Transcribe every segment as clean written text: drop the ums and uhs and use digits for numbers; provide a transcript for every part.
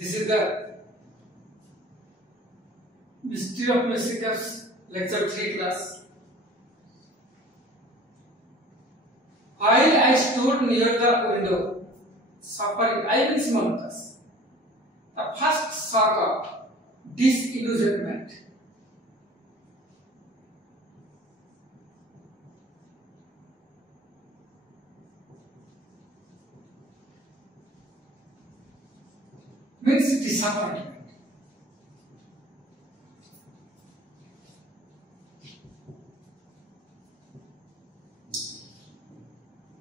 This is the Mystery of Mysticus lecture 3 class. While I stood near the window, suffering, I means Mantas, the first shock of disillusionment. Means disappointment.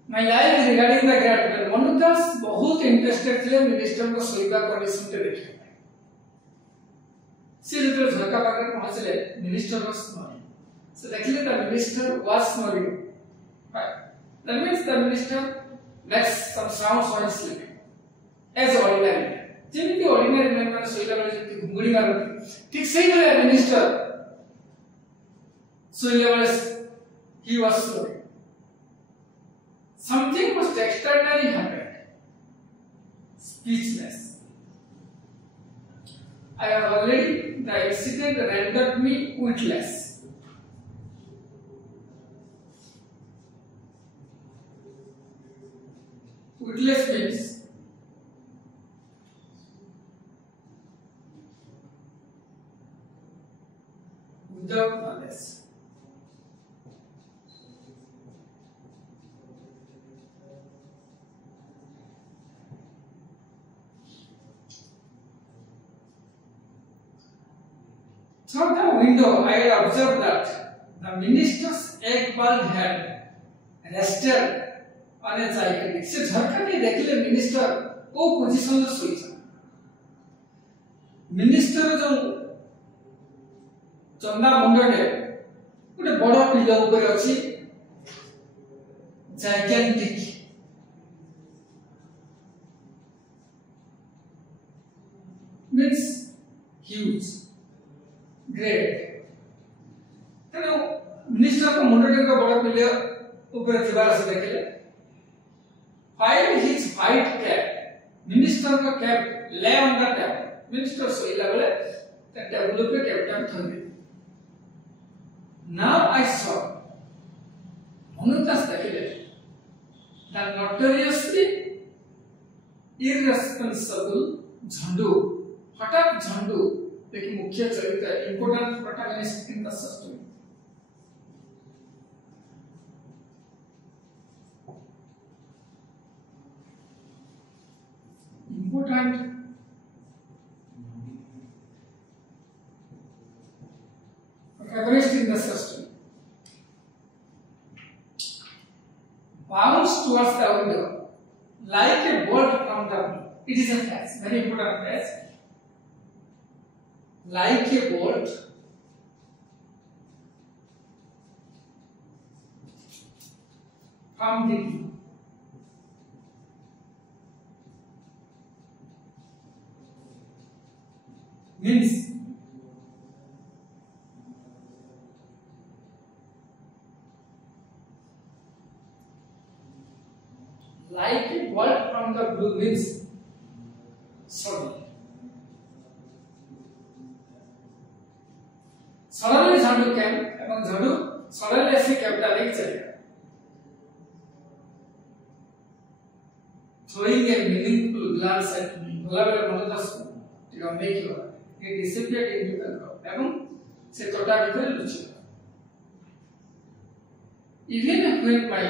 My life regarding the great man Manudas बहुत interested थे minister को सोईबा condition के देखे से जो झरका पाकर पहुंचले minister was snoring so देखले the minister was snoring right that means the minister makes some sounds while sleeping as ordinary जेमिति ऑर्डिनरी मैन माने सोईला बेले जेमिति घुंगुड़ी मारती ठीक सही बेले मिनिस्टर सोईला बेले he was snoring. Something most extraordinary happened. Speechless. I have already the incident rendered me witless. Witless means without knowledge. Through the window, I observed that the minister's egg bulb had rested on a gigantic. से झरका नहीं देखले minister को position में सोई था. Minister जो चंदा मुंडे उन्हें बड़ा पिलो ऊपर अच्छी gigantic. Means huge. Great. तेनो मिनिस्टर को मुंडे का बड़ा पिले ऊपर दीवार से देखले. While his white cap, minister का cap lay on the table. Minister सोईला बेले the table पे cap टाइम थंगे. Now I saw Manudas देखले the notoriously irresponsible झंडू हठात झंडू लेकिन मुख्य चरित्र important protagonist in the story. Important protagonist in the story bounds towards the window like a bolt from the blue. It is a phrase, very important phrase. Like a bolt from the blue. Means like a bolt from the blue means suddenly Jhandu came एवं झंडू suddenly ऐसे captain लेके चले गया. Throwing a meaningful glance at me, बोला बेले Manudas को ठीक है मैं क्यों he disappeared into the crowd एवं से तोटा भीतर लुचिया. Even when my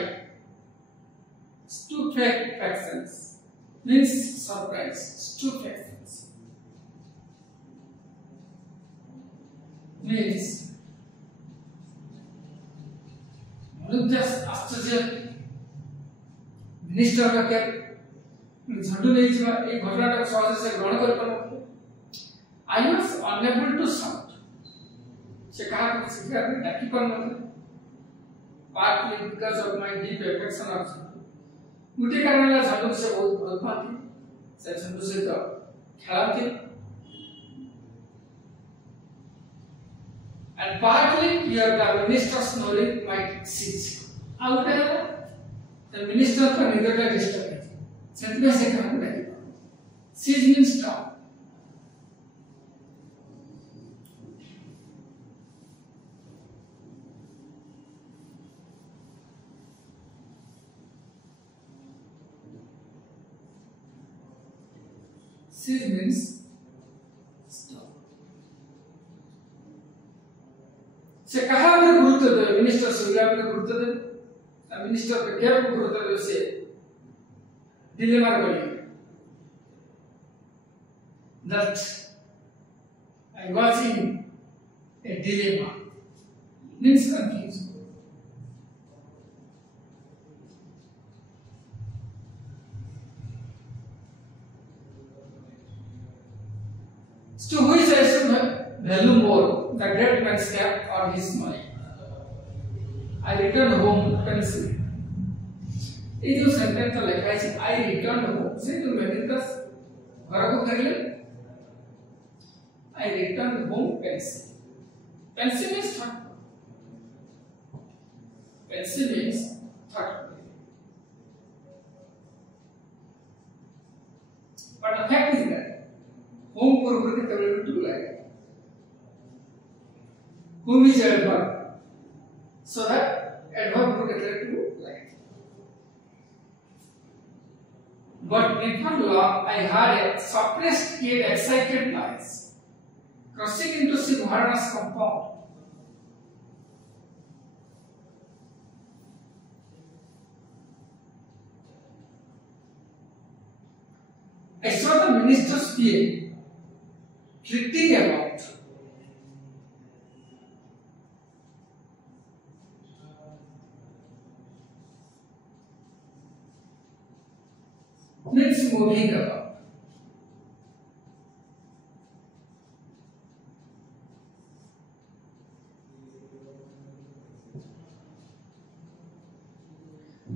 stupefactions means surprise, stupefactions means Manudas आश्चर्य मिनिस्टर का क्या झंडू नहीं जीवा एक घटना का सहज से ग्रहण कर पाना. I was unable to shout. से कहा कि सिखा में डाकी पर मत. Partly because of my deep affection of झंडू. मुझे करने वाला झंडू से बहुत पाती. से झंडू से तो खेलती. And partly here the minister snoring might cease. Out there, the minister का निद्रा का डिस्टर्ब है. सत्य से कहाँ बैठे? Cease means stop. Cease means stop. से कहा पर गुरुत्व दे मिनिस्टर सुविधा पर गुरुत्व दे मिनिस्टर के क्या पर गुरुत्व दे से डिलेमा बनी that I was in a dilemma means confused. So who is I should value more, the great man's cap or his money? I returned home pensive. ये जो सेंटेंस तो लिखा है I returned home से तो मैंने कस घर को कर लिया I returned home pensive. Pensive means thoughtful. Pensive means thoughtful. But the fact is that home for the table to like. Whom is adverb? So that adverb would get to like. But before long, I heard a suppressed yet excited noise crossing into Simharana's compound. I saw the minister's PA flitting about. Means moving about.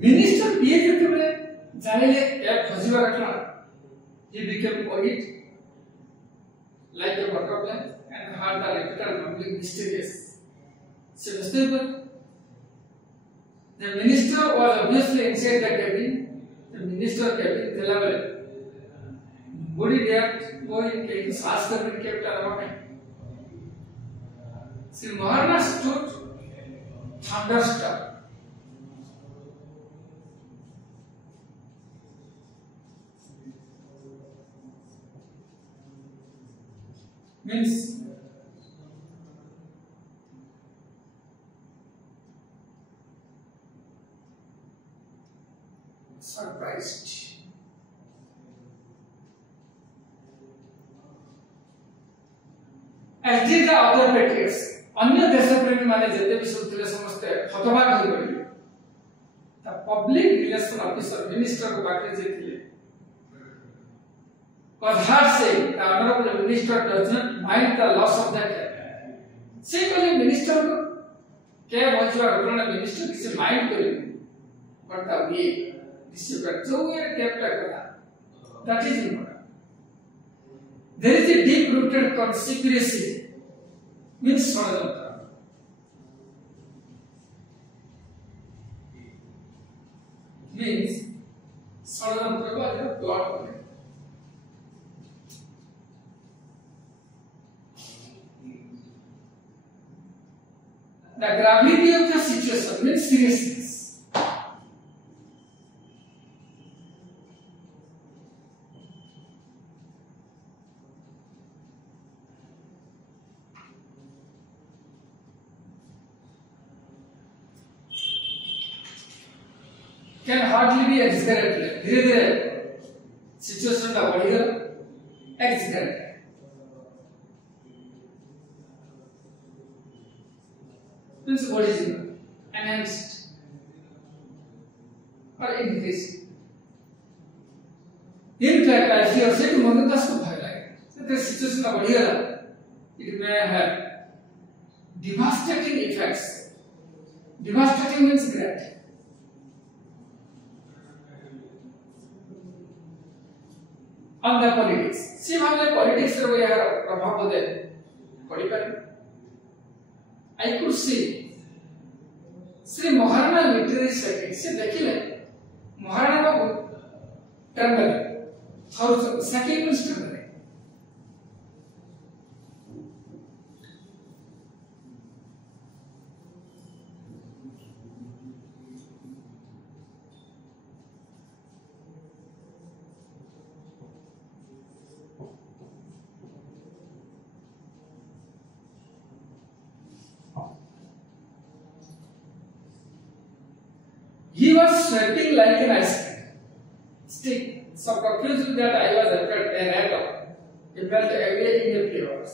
Minister PA ଯେତେବେଳେ ଜାଣିଲେ ଏହା ଖୋଜିବା ଘଟଣା he became worried like a butterfly and heard the repeated mumbling mysterious. Se mistaken. The minister was obviously inside the cabin. The minister cabin thela bale. Body depth boy ke saas karne kept around. Sri Maharana stood thunderstruck. Means surprised. As did the other patriots, अन्य देशप्रेमी माने जेते भी सुनथिले समस्ते हतबाक होई गले. The public relation officer minister को बाकी जेथिले was hard saying the honorable minister does not mind the loss of that cap. से कहले minister को क्या बचवा घटना minister किसे mind करे but the way this is जो ये cap टा करा that is important. There is a deep rooted conspiracy means षड्यंत्र. Means षड्यंत्र को अगर plot करे. The gravity of the situation means seriousness. Can hardly be exaggerated. धीरे धीरे situation का बढ़ेगा exaggerate. Means what is it? Enhanced or increased. In fact, as you said, Mohandas को भय लगे. The situation का बढ़ेगा. It may have devastating effects. Devastating means great. On the politics. See how the politics रे वो यार प्रभाव होते पड़ी पर. I could see Sri Maharana literary setting से देखिले महाराणा को टर्न करे और सेकंड मिनिस्टर करे. sweating like an ice stick. So confused with that, I was afraid a rat. He felt away in the flavors.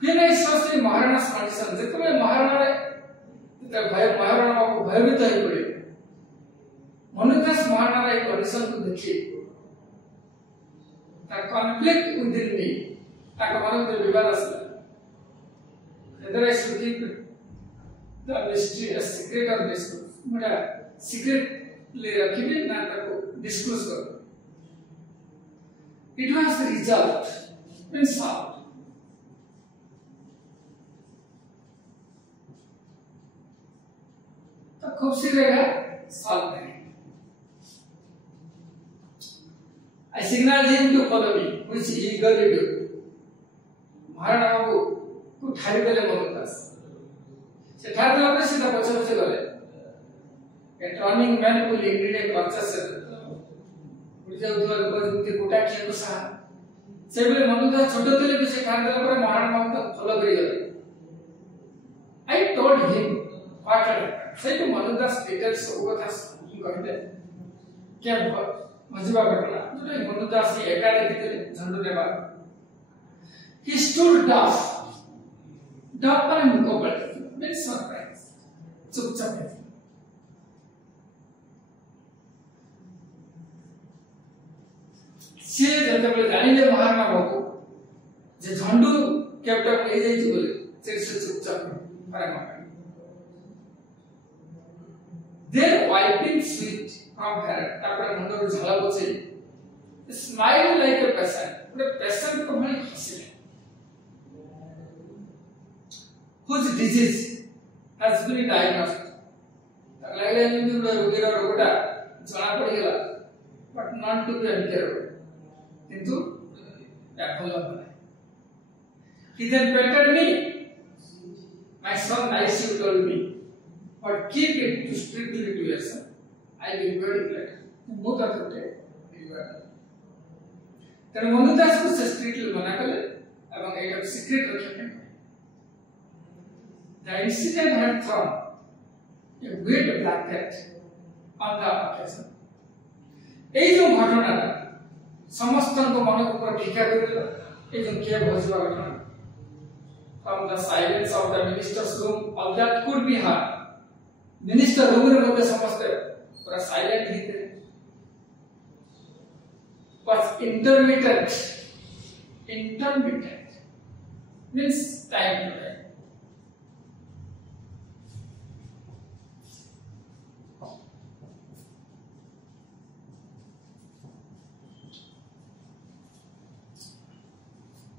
When I saw the Maharana's condition, जेतबे महाराणा रे भय महाराणा को भयभीत होई पड़े मनुदास महाराणा रे कंडीशन को देखि ता कॉन्फ्लिक्ट विदिन मी ता मन में विवाद आसला whether I should keep the mystery a secret or disclose मुड़ा secret ले रखिबे ना ताको disclose कर it was the result when solved खूब सी रहेगा सॉल्व करेंगे I signaled him to follow me which he eagerly did Maharana बाबू को ठारी देले मनुदास से ठार देला पे सीधा पछे पछे गले a turning man will lead a conscious उजे उधर बजते कोटा के सा से बेले मनुदास छोटो थिले भी से ठार देला पर महाराणा बाबू को फॉलो करी गले I told him what had से तो मनुदास डिटेल्स को था कहते क्या मजबा घटना जो मनुदास ही एका देखते झंडू ने बात he stood duff पर मुको पर very surprised चुपचाप है से जब जानिले महाराणा बाबू जे झंडू कैप्टन ले जाई बोले से चुपचाप परामा then wiping sweat from her तापर मुंडो को झाला बचे smile like a patient पूरे patient को भाई हंसले whose disease has been diagnosed लगले नहीं तो रोगी रोगटा जना पड़ गया but not to be incurable किंतु एफल बने he then petted me my son nice you told me but keep it to strictly to yourself. I will be very glad. मुता करते रिवार्ड तेरे मनुदास को स्ट्रिक्टली मना करे एवं एक सीक्रेट रखे The incident had thrown a great black cat on the occasion. এই जो घटना समस्त को मन को पूरा टीका कर दिला এই जो क्या भजवा घटना from the silence of the minister's room all that could be heard minister room रे मध्य समस्त पूरा साइलेंट ही थे बस intermittent means time to time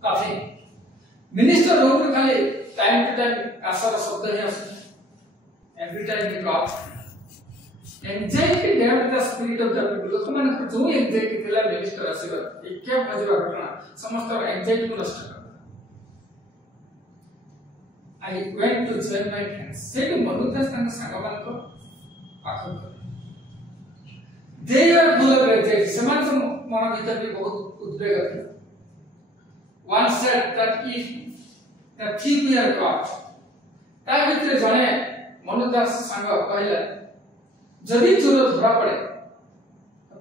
काफी मिनिस्टर रूम रे खाली टाइम टू टाइम आशा शब्द ही आसे every time we talk anxiety damaged the spirit of the people लोग मन को जो anxiety थिला मिनिस्टर आसीबा एक क्या भजवा घटना समस्त anxiety को नष्ट कर I went to join my friends से तो मनुदास तंग सांगमान को आखर they were full of anxiety समान से मन भीतर भी बहुत उद्वेग थी one said that if the thief were caught ता भीतर जने मनुदास सांग कहला जदि चोर धरा पड़े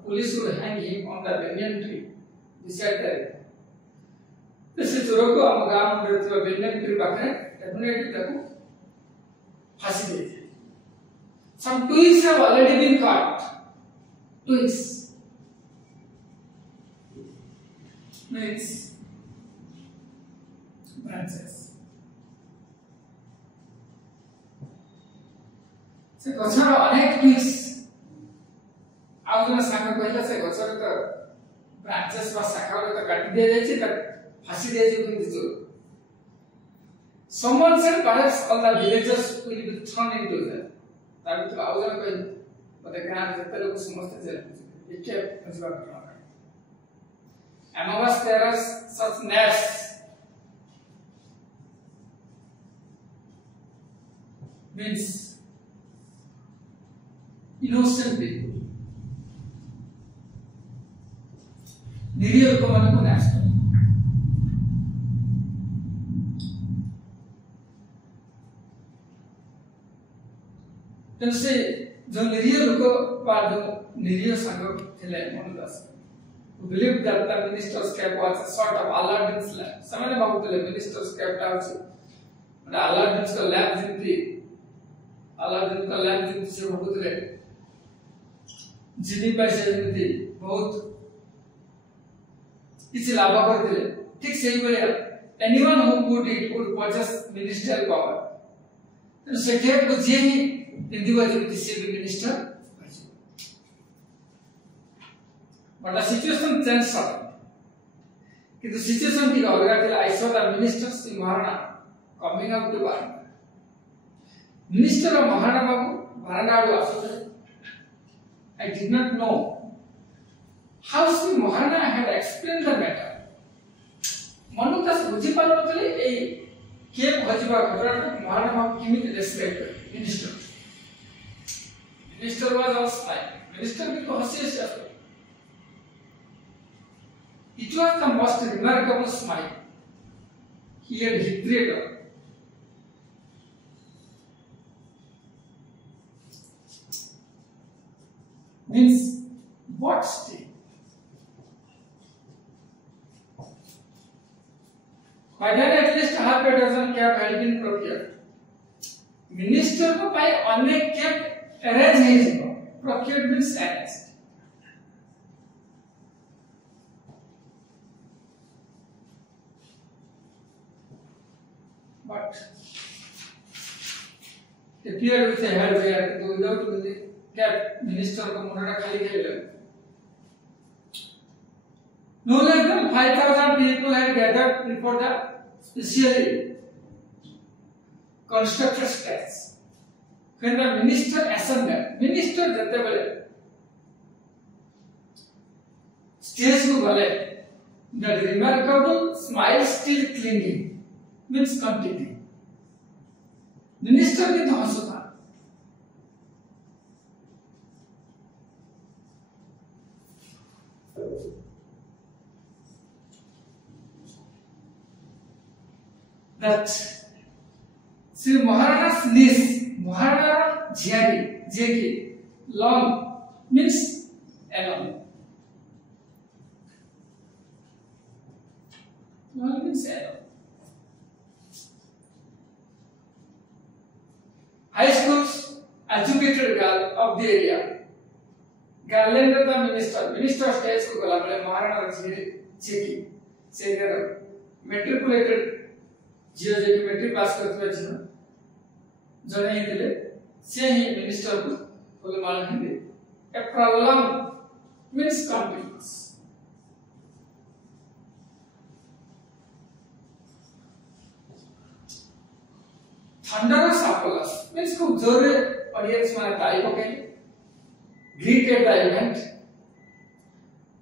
police will hang him on the banyan tree beside the river से चोर को हम गांव में रहते banyan tree पाखे डेफिनेटली ताको फांसी दे थे some twigs have already been cut twigs means branches से गछर अनेक ट्विग्स आउजना सांग कहला से गछर त ब्रांचेस वा शाखा रे त काटी दिया जाय छै त फांसी दिया जाय किंतु चोर someone said perhaps all the villagers will be thrown into jail ता भी तो आउजना कह मते गांव जते लोग समस्त जेल एके फसवा करना among us there are such nests means innocent people निरीह को मन को नाश कर तब से जो निरीह लोक बा जो निरीह संग थिले Mohandas who believed that the minister's cap was a sort of Aladdin's lamp. समाने भाबुतले minister's cap टा अछि মানে Aladdin's का lamp जिंती Aladdin का lamp जिंती से भाबुतले जिनी पैसे जिंती बहुत किसी लाभ करथिले ठीक सेही बेले anyone who could it would possess ministerial power तो से cap को जे ही इंदिवा जिंती से minister but the situation changed suddenly. But the situation was अलग I saw the ministers in Maharana coming up to Varana. Minister of Maharana Babu, Varana I did not know how Sri Maharana had explained the matter. Manukas Bujipalotali, a cave Hajiba Maharana Babu Kimi described minister. Minister was all smile. Minister because Hasias. It was the most remarkable smile he had created. Means what state? By then at least half a dozen cap had been procured. Minister को by अनेक cap arrange नहीं हुआ. Procured means arranged. But appeared with a head where the without the cap minister को मुंडा खाली खेले. No less than 5,000 people had gathered before the specially constructed steps. When the minister ascended, minister जते बले stage को गले, the remarkable smile still clinging. Means continuing. Minister भी तो हंसता. That Sri Maharana's niece, Maharana Jyari, Jeki, long means alone. Long means alone. High schools educated girl of the area. Garlander the minister states को गला बले Maharana Ranjit cheeky सेकर matriculated जियोजेकी matric pass करते हुए जिन जने ही दिले से ही मिनिस्टर को बोले मालूम ही दे a prolonged means continuous. Thunderous applause means खूब जोरे ऑडियंस में ताली बजाई greeted the event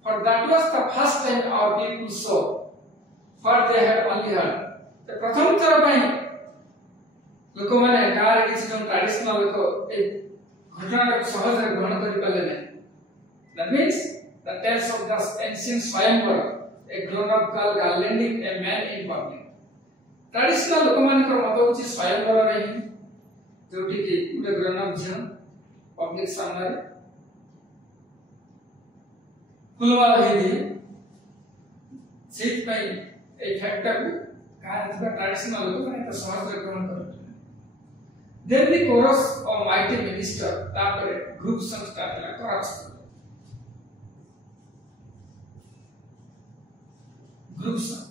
for that was the first time our people saw what they had only heard. The प्रथम तरह में लोगों ने कार किसी जो ट्रेडिशनल लोगों एक घटना को सहज में ग्रहण कर पाले नहीं. That means the tales of the ancient Swayamvara, a grown-up girl garlanding a man in public. Traditional लोगों ने कर मतलब उसी स्वयंवरा रही जो टिकी उड़े ग्रहण जन पब्लिक सामने फुलवाला ही दी सीट में एक फैक्टर को कहाँ इसका ट्रेडिशनल लोगों ने तो समाज में ग्रहण कर then the chorus of mighty minister तापर group song start La chorus group song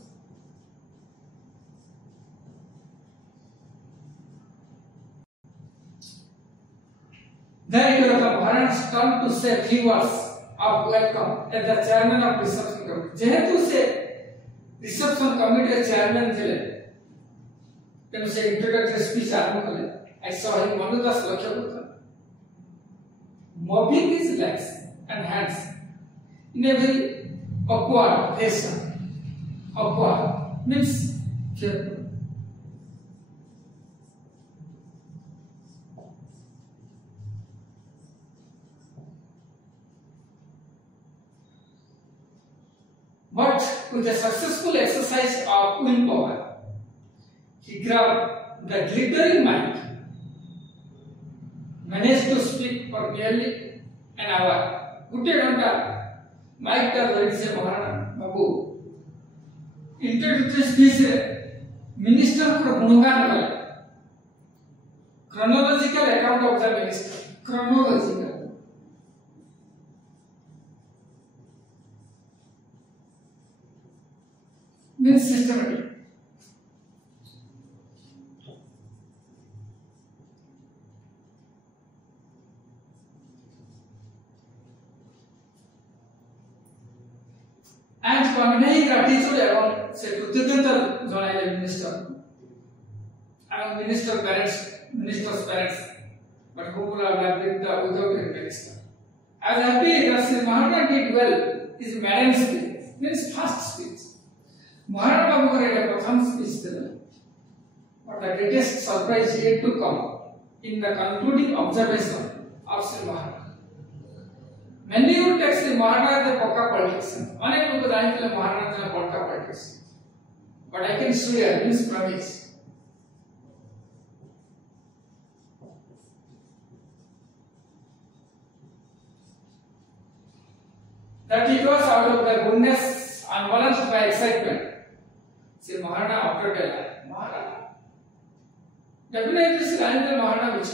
then it was the Maharana's turn to say few words of welcome as the chairman of reception committee. जेहेतु से reception committee chairman थे, तेनु से introductory speech आरंभ करें. I saw him Manudas लक्ष्य होता, mopping his legs and hands in a very awkward fashion. Awkward means careful. But with a successful exercise of willpower, he grabbed the glittering mic managed to speak for nearly an hour. गुटे घंटा mic टा धरि से महाराणा बाबू introductory speech रे minister को गुणगान कले chronological account of the minister chronological means systematic. And conveying gratitude एवं से कृतज्ञता जनाइले मिनिस्टर एवं minister parents minister's parents but who would have lived without a minister. I was happy that Sri Maharana did well his maiden speech means first speech. Maharana Babu करे प्रथम speech दिला but the greatest surprise yet to come in the concluding observation of Sri Maharana. Many would take Sri Maharana as a Pakka politician. अनेक लोग जानते हैं Maharana as a Pakka politician. But I can swear, means promise, that it was out of the goodness unbalanced by excitement. Sri Maharana after that, Maharana definitely Sri Maharana which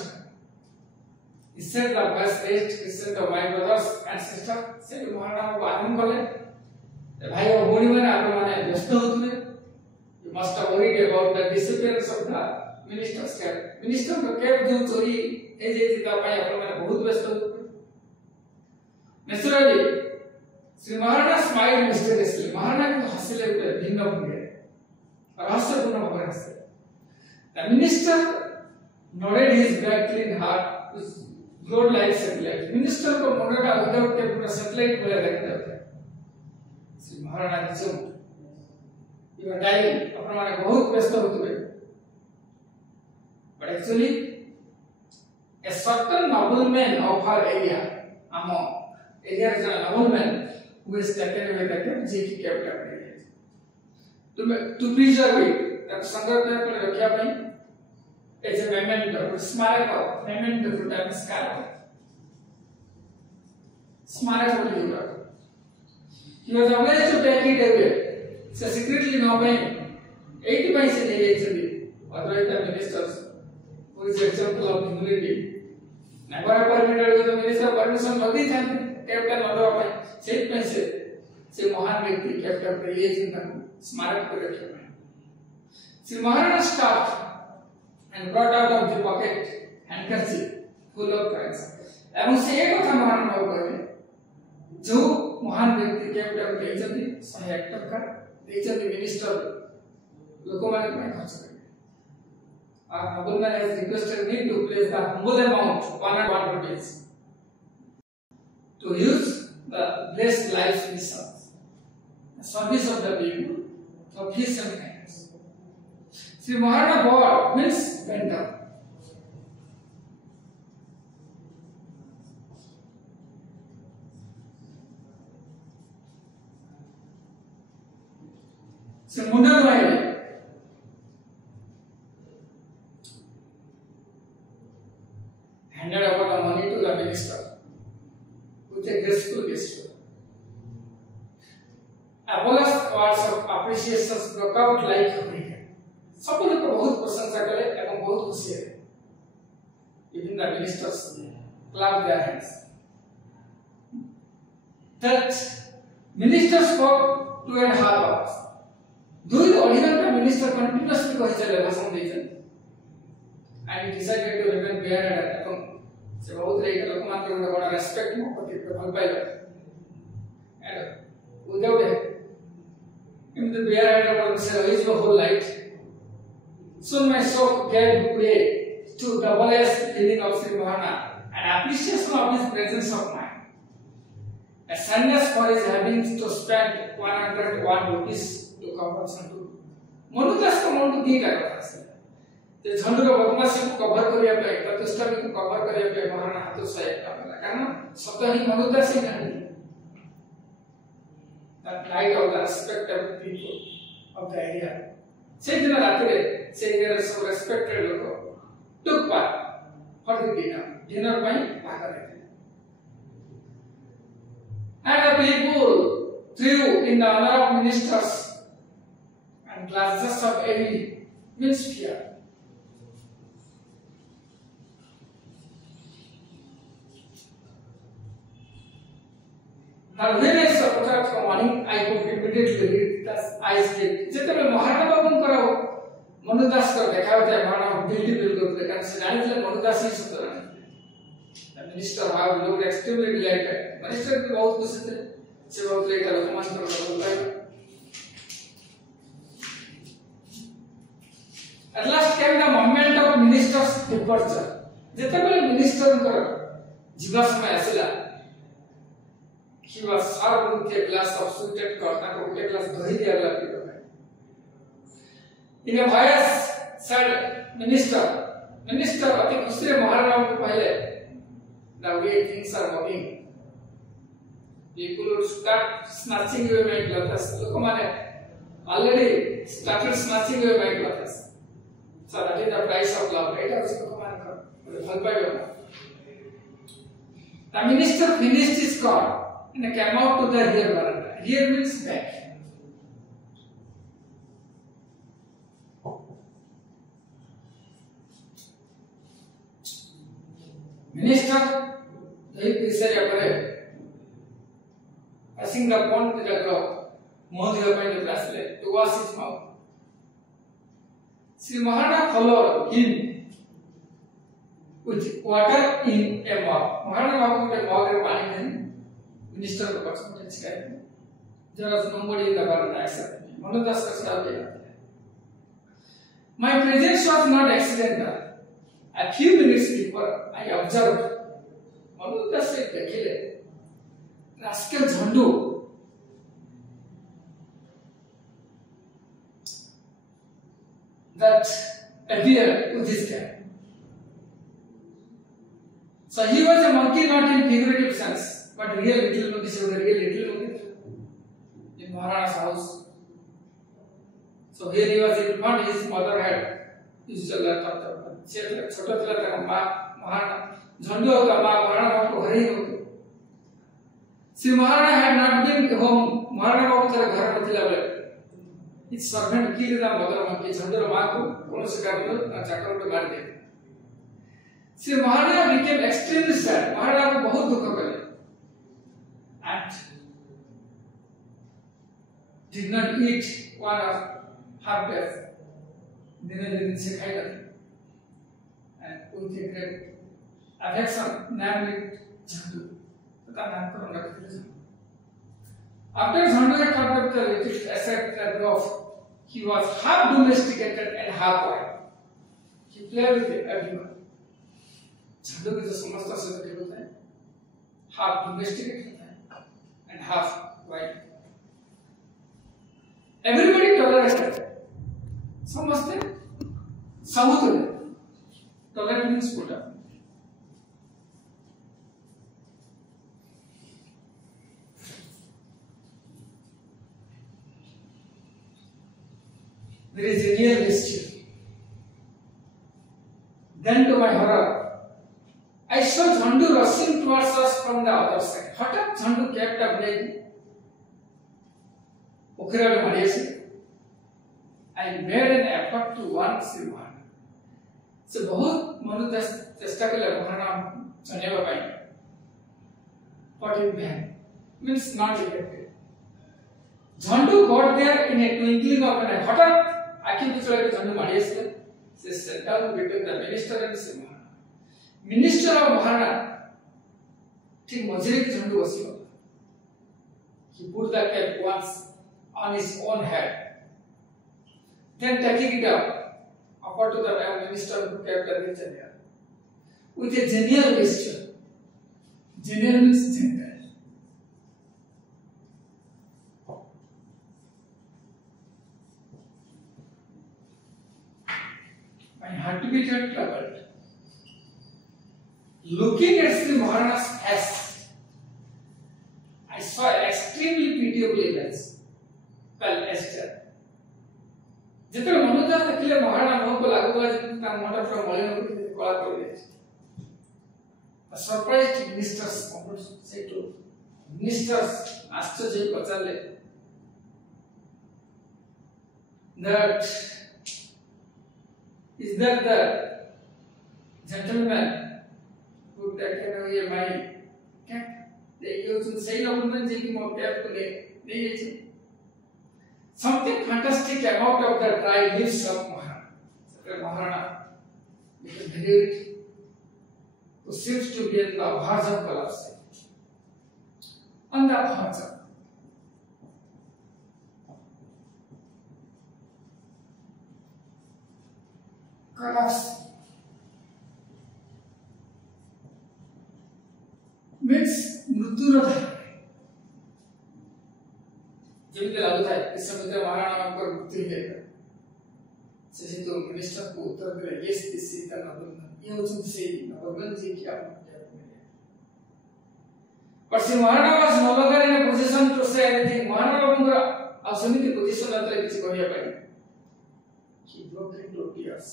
he said the best raised, he said to my brothers and sisters, said to Maharana, आनंद कले, भाई और बहनी मैंने आप लोगों ने व्यस्त होते हैं. You must have worried about the disappearance of the minister's cap. Minister का cap जो चोरी ऐसे था भाई आप लोगों ने बहुत व्यस्त होते हैं. Naturally, Sri Maharana smiled mysteriously. Maharana को हंसले हुए भिन्न होंगे, रहस्यपूर्ण होकर हंसे. The minister nodded his black clean heart with glowed like satellite. Minister को मोड़ा without के पूरा satellite बोले रखते होते. Sri Maharana resumed. You are dying. अपना माने बहुत व्यस्त होते हैं. But actually, a certain nobleman of her area, area is a nobleman who is taken away the captivity captive. To preserve it, that संग्रह पर रखा भाई, as a memento, स्मारक, memento to namaskar. स्मारक बोली होगा. He was obliged to take it away. So secretly now by 80 paise they actually otherwise the ministers who is example of humility never permitted with the minister permission lagi than captain madhav by 8 paise se mahan vyakti captain priye jinta smarak par rakhe hai. Sri Maharana stopped and brought out of the pocket handkerchief full of coins. एवं से एक कथा महान बाबू कहे जो महान व्यक्ति captain देचंदी 100 टका देचंदी मिनिस्टर लोकमान्य में खर्च करेंगे. nobleman has requested me to place the humble amount 101 rupees to use the blessed lives mission, the service of the people, for peace and kindness. Sri Maharana bowed means bent down. So Mundarwai handed over the money to the minister with a graceful gesture. Apollo's words of appreciation broke out like a hurricane. सब लोग को बहुत प्रशंसा करे एवं बहुत खुशी है. Even the ministers clapped their hands. That minister spoke 2.5 hours. 2.5 घंटा मिनिस्टर कंटिन्यूअसली कहि चले भाषण देछन and he decided to remain bareheaded एवं से बहुत रे लोकमान के बड़ा रेस्पेक्ट मो प्रति भल pilo and without him the bareheaded was his whole life. Soon my soul gave way to the wondrous feeling of Sri Maharana and appreciation of his presence of mind. A sadness for his having to spend 101 rupees to compensation to मनुदास को मन दी का कथा से ते झंडुर बदमाशी को cover करिया पे प्रतिष्ठा को कवर करिया पे महाराणा हाथ सहायक करला कारण शब्द ही मनुदास ही नहीं. that light of the respected people of the area से दिन रात रे से एरिया सब respected लोग took part for the dinner. Dinner ପାଇଁ ଭାଗ ନେଇଥିଲେ। And the people threw in the honor of ministers and glasses of ale means fear. Now when I supported from morning, I could immediately read the eyes gate. जेतेबेले Maharana बाबूंकर मनुदास को देखा होता है Maharana बिल्टी bill करते हैं कारण से जाने के लिए मनुदास ही सुधर मिनिस्टर हाउ लोग एक्सट्रीमली डिलाइटेड मिनिस्टर भी बहुत खुश थे से बहुत लेकर कमांड कर रहा था at last came the moment of minister's departure जेतेबेले मिनिस्टर को जीवा समय आसिला he was served with a glass of sweetened corn को एक ग्लास दही दिया गया पीने in a voice said minister अति खुशी से महाराणा को पहले the way things are working people would start snatching away my clothes लोग माने already started snatching away my clothes so that is the price of love it is लोग माने कर फल पाएगा the minister finished his corn and came out to the rear veranda rear means back minister they said apare passing the pond to the crop mohdiya pai to asle to wash his mouth Sri Maharana followed him with water in a mug Maharana babu ke mug re pani den minister ko pass mein chikaye there was nobody in the veranda except me Manodas ka sath my presence was not accidental a few minutes before I observed Manodas se dekhile rascal Jhandu that appeared with his cap. So he was a monkey not in figurative sense, but real little monkey. So the real little monkey in Maharana's house. So here he was in front. His mother had usual छोटा थिला तक मां महाराणा झंडू का मां महाराणा को हरी हो Shri Maharana had not been home Maharana बाबू तेरे घर में थिला बले his servant killed the mother monkey झंडू मां को कौन से कारण ना चाकर पे मार दिया Shri Maharana became extremely sad Maharana को बहुत दुख करे and did not eat one or half day दिन से खाई लगी and with a great affection named it Jhandu उसका नामकरण रख दिया after Jhandu had taught up the little asset that of he was half domesticated and half wild he played with everyone Jhandu के जो समस्त सदस्य होते हैं half domesticated होता है and half wild everybody tolerated समझते समझते tolerate means put up there is a real mischief then to my horror I saw Jhandu rushing towards us from the other side हठात Jhandu kept up like उखरा में मारिया से I made an effort to warn Sri Maharana. So बहुत मनुदास चेष्टा कले महाराणा जनेवा पाई. But in vain. Means not effective. Jhandu got there in a twinkling of an eye. हठात आँखें पिछले के Jhandu मारिया से sat down between the minister and Sri Maharana. Minister of Maharana ठीक मझे के Jhandu बसी होता. He put the cap once on his own head. Then taking it up, upward to the minister who kept the region with a genial gesture. Genial means gentle. My heartbeat had troubled. Looking at Sri Maharana's face, I saw an extremely pitiable image. Well, Esther. जितने मनुदास देखले महाराणा मोह को लागू हुआ जितने ता मोटा पूरा मलिन हो गया कला कर दिया The surprised ministers said to ministers Ascharya Pachale that is that the gentleman who taken away my cat? They used to say something fantastic came out of the dry leaves of Maharana. Because it who seems to be in the Bhaja Palace. On the Bhaja. Collapse means Mruturadha. जेमिति लगता है इस समय तो महाराणा पर मृत्यु है जैसे तो मिनिस्टर को उत्तर दिया yes this is the normal ये उस से नॉर्मल जी क्या but si Maharana was no longer in a position to say anything. Maharana Babungra asumiti position atare kichi kohiya pai he broke into tears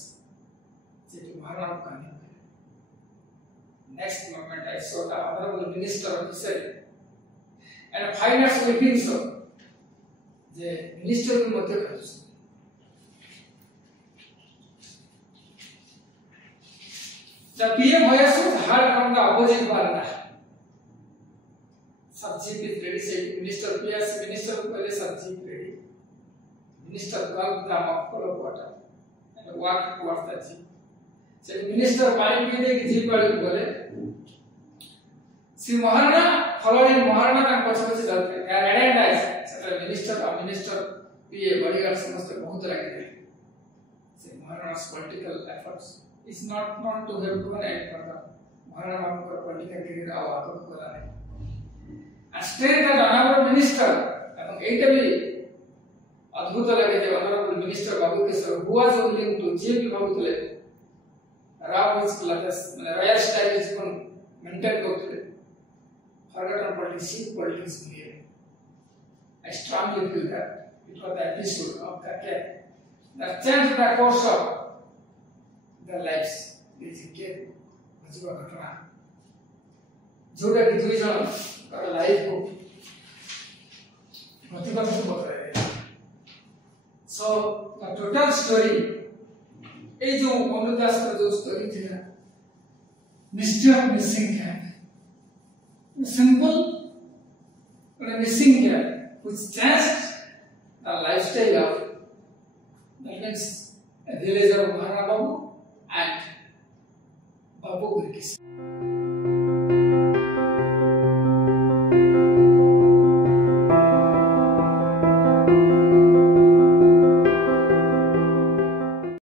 je Maharana kani next moment I saw the honorable minister of the state and a finance meeting so the minister को मध्य कर the PM has heard from the opposite Varna subject is ready said minister PS minister को पहले subject ready minister gulped the mouthful of water and walked towards the jeep said minister पानी पीने की jeep वाले बोले Shri Maharana following Maharana का पछ-पछ चलते हैं and eyes minister PA bodyguard समझते बहुत लगे थे से Maharana's political efforts is not known to have gone any further Maharana का political career आवाज़ को बोला नहीं and stayed as honorable minister এবং এইটা भी अद्भुत लगे थे honorable minister बाबू के sir who was willing to JP बाबू तले रावस क्लास मतलब रॉयल स्टाइल जीवन मेंटेन करते forgotten politics here I strongly feel that it was the episode of the cat that changed the course of their lives. This is cat. Ajiba ghatna. जोड़ा की दुई जन का life को प्रतिबद्ध हो रहे हैं. So the total story ये जो मोहनदास का जो story थी ना mystery of missing cat. Simple but a missing cat. Which changed the lifestyle of that means a villager of Maharana Babu and Babu Gurkis.